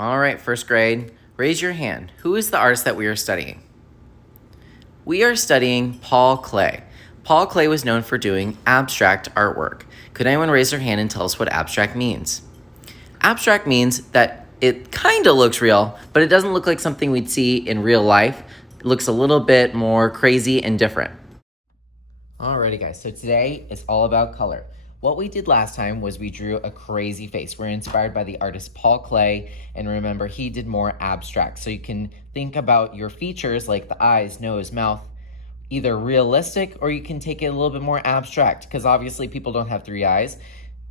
All right, first grade, raise your hand. Who is the artist that we are studying? We are studying Paul Klee. Paul Klee was known for doing abstract artwork. Could anyone raise their hand and tell us what abstract means? Abstract means that it kind of looks real, but it doesn't look like something we'd see in real life. It looks a little bit more crazy and different. Alrighty guys, so today is all about color. What we did last time was we drew a crazy face. We're inspired by the artist Paul Klee, and remember he did more abstract. So you can think about your features like the eyes, nose, mouth, either realistic or you can take it a little bit more abstract because obviously people don't have 3 eyes.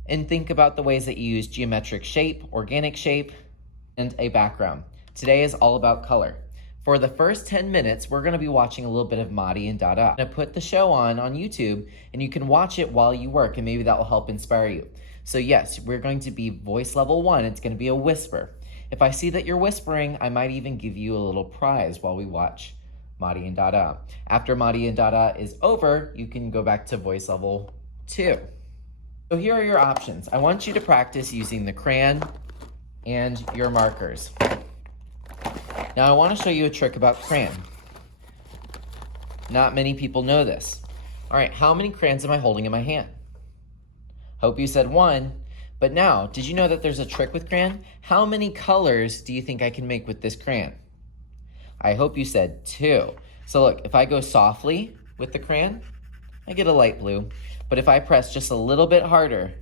And think about the ways that you use geometric shape, organic shape, and a background. Today is all about color. For the first 10 minutes, we're gonna be watching a little bit of Madi and Dada. I'm gonna put the show on YouTube and you can watch it while you work and maybe that will help inspire you. So yes, we're going to be voice level 1. It's gonna be a whisper. If I see that you're whispering, I might even give you a little prize while we watch Madi and Dada. After Madi and Dada is over, you can go back to voice level 2. So here are your options. I want you to practice using the crayon and your markers. Now I want to show you a trick about crayon. Not many people know this. All right, how many crayons am I holding in my hand? Hope you said 1, but now, did you know that there's a trick with crayon? How many colors do you think I can make with this crayon? I hope you said 2. So look, if I go softly with the crayon, I get a light blue. But if I press just a little bit harder,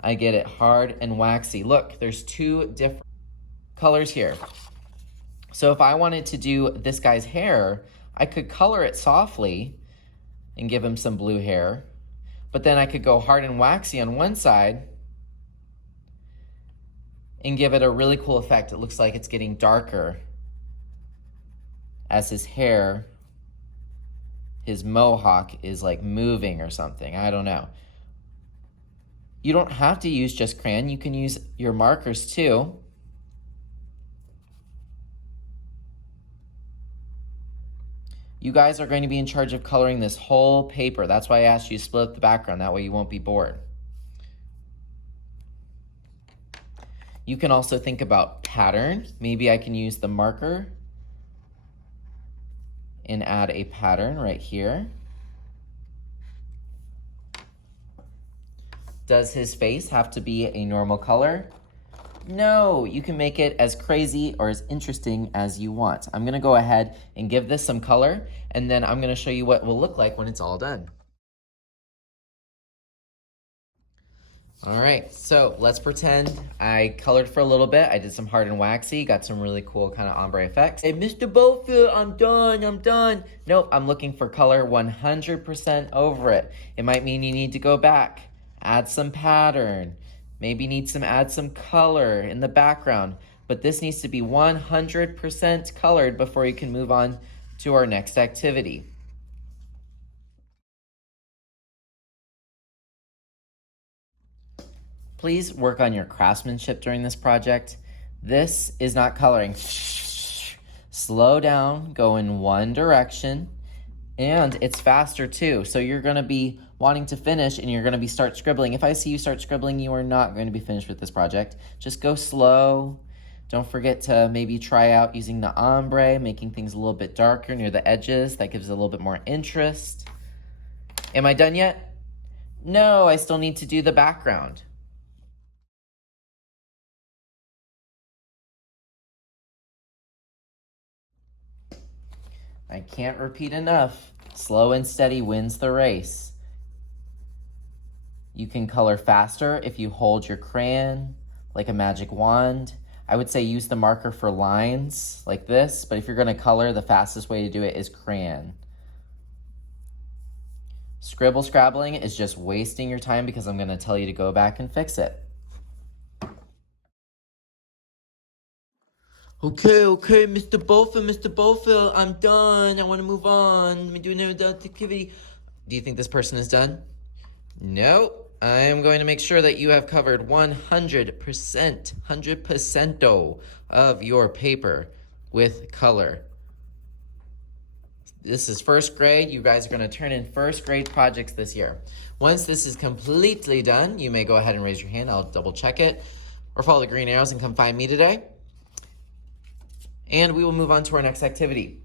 I get it hard and waxy. Look, there's 2 different colors here. So if I wanted to do this guy's hair, I could color it softly and give him some blue hair. But then I could go hard and waxy on one side and give it a really cool effect. It looks like it's getting darker as his hair, his mohawk is like moving or something. I don't know. You don't have to use just crayon. You can use your markers too. You guys are going to be in charge of coloring this whole paper. That's why I asked you to split up the background. That way you won't be bored. You can also think about pattern. Maybe I can use the marker and add a pattern right here. Does his face have to be a normal color? No, you can make it as crazy or as interesting as you want. I'm gonna go ahead and give this some color, and then I'm gonna show you what it will look like when it's all done. All right, so let's pretend I colored for a little bit. I did some hard and waxy, got some really cool kind of ombre effects. Hey, Mr. Bofield, I'm done. Nope, I'm looking for color 100% over it. It might mean you need to go back, add some pattern, maybe add some color in the background, but this needs to be 100% colored before you can move on to our next activity. Please work on your craftsmanship during this project. This is not coloring. Slow down, go in one direction, and it's faster too. So you're gonna be wanting to finish and you're gonna start scribbling. If I see you start scribbling, you are not going to be finished with this project. Just go slow. Don't forget to maybe try out using the ombre, making things a little bit darker near the edges. That gives it a little bit more interest. Am I done yet? No, I still need to do the background. I can't repeat enough. Slow and steady wins the race. You can color faster if you hold your crayon like a magic wand. I would say use the marker for lines like this, but if you're gonna color, the fastest way to do it is crayon. Scrabbling is just wasting your time because I'm gonna tell you to go back and fix it. Okay, Mr. Bofield, I'm done. I want to move on. Let me do another activity. Do you think this person is done? No. I am going to make sure that you have covered 100% of your paper with color. This is first grade. You guys are going to turn in first grade projects this year. Once this is completely done, you may go ahead and raise your hand. I'll double check it. Or follow the green arrows and come find me today. And we will move on to our next activity.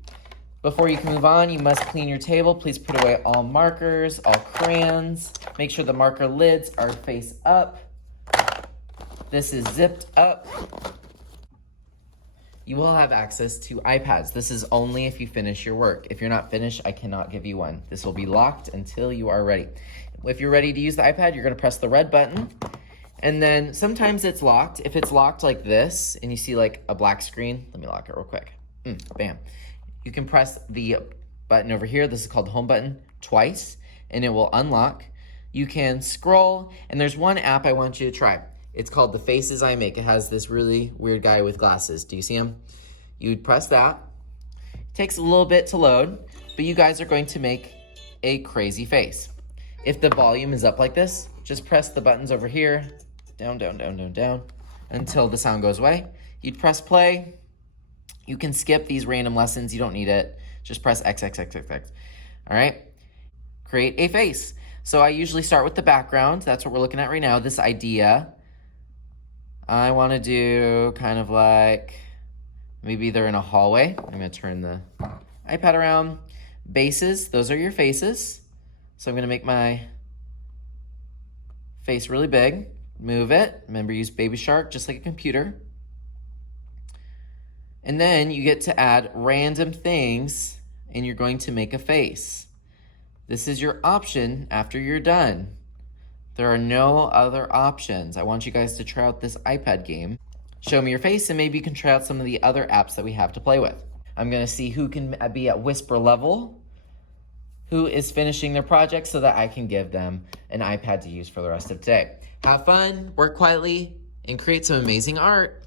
Before you can move on, you must clean your table. Please put away all markers, all crayons. Make sure the marker lids are face up. This is zipped up. You will have access to iPads. This is only if you finish your work. If you're not finished, I cannot give you one. This will be locked until you are ready. If you're ready to use the iPad, you're gonna press the red button. And then sometimes it's locked. If it's locked like this and you see like a black screen, let me lock it real quick. Bam. You can press the button over here. This is called the home button twice and it will unlock. You can scroll and there's one app I want you to try. It's called The Faces I Make. It has this really weird guy with glasses. Do you see him? You'd press that. It takes a little bit to load, but you guys are going to make a crazy face. If the volume is up like this, just press the buttons over here, down, down, down, down, down, until the sound goes away. You'd press play. You can skip these random lessons. You don't need it. Just press X, X, X, X, X. All right? Create a face. So I usually start with the background. That's what we're looking at right now, this idea. I want to do kind of like, maybe they're in a hallway. I'm going to turn the iPad around. Bases, those are your faces. So I'm going to make my face really big. Move it. Remember, use Baby Shark just like a computer. And then you get to add random things and you're going to make a face. This is your option after you're done. There are no other options. I want you guys to try out this iPad game. Show me your face and maybe you can try out some of the other apps that we have to play with. I'm gonna see who can be at whisper level, who is finishing their project so that I can give them an iPad to use for the rest of today. Have fun, work quietly, and create some amazing art.